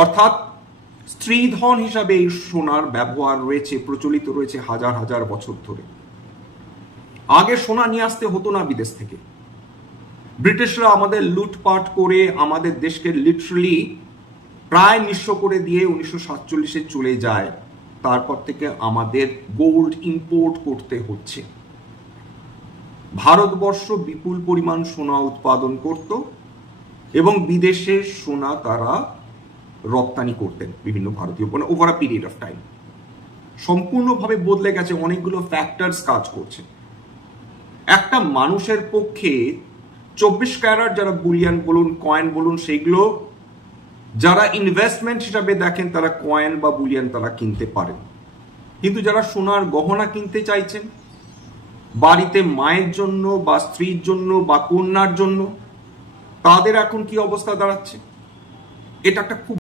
অর্থাৎ স্ত্রীধন হিসাবে এই সোনার ব্যবহার রয়েছে, প্রচলিত রয়েছে হাজার হাজার বছর ধরে। আগে সোনা নিয়ে আসতে হতো না বিদেশ থেকে। ব্রিটিশরা আমাদের লুটপাট করে আমাদের দেশকে লিটারালি প্রায় নিঃস্ব করে দিয়ে 1947-এ চলে যায়। তারপর থেকে আমাদের গোল্ড ইম্পোর্ট করতে হচ্ছে। ভারতবর্ষ বিপুল পরিমাণ সোনা উৎপাদন করত এবং বিদেশে সোনা তারা রপ্তানি করতেন বিভিন্ন ভারতীয় পণ্য over a period of time. সম্পূর্ণভাবে বদলে গেছে, অনেকগুলো ফ্যাক্টরস কাজ করছে। একটা মানুষের পক্ষে 24 ক্যারেট যারা বুলিয়ান বলুন, কয়েন বলুন, সেগুলো যারা ইনভেস্টমেন্ট হিসাবে দেখেন তারা কয়েন বা বুলিয়ান তারা কিনতে পারেন। কিন্তু যারা সোনার গহনা কিনতে চাইছেন বাড়িতে মায়ের জন্য বা স্ত্রীর জন্য বা কন্যার জন্য, তাদের এখন কি অবস্থা দাঁড়াচ্ছে? এটা একটা খুব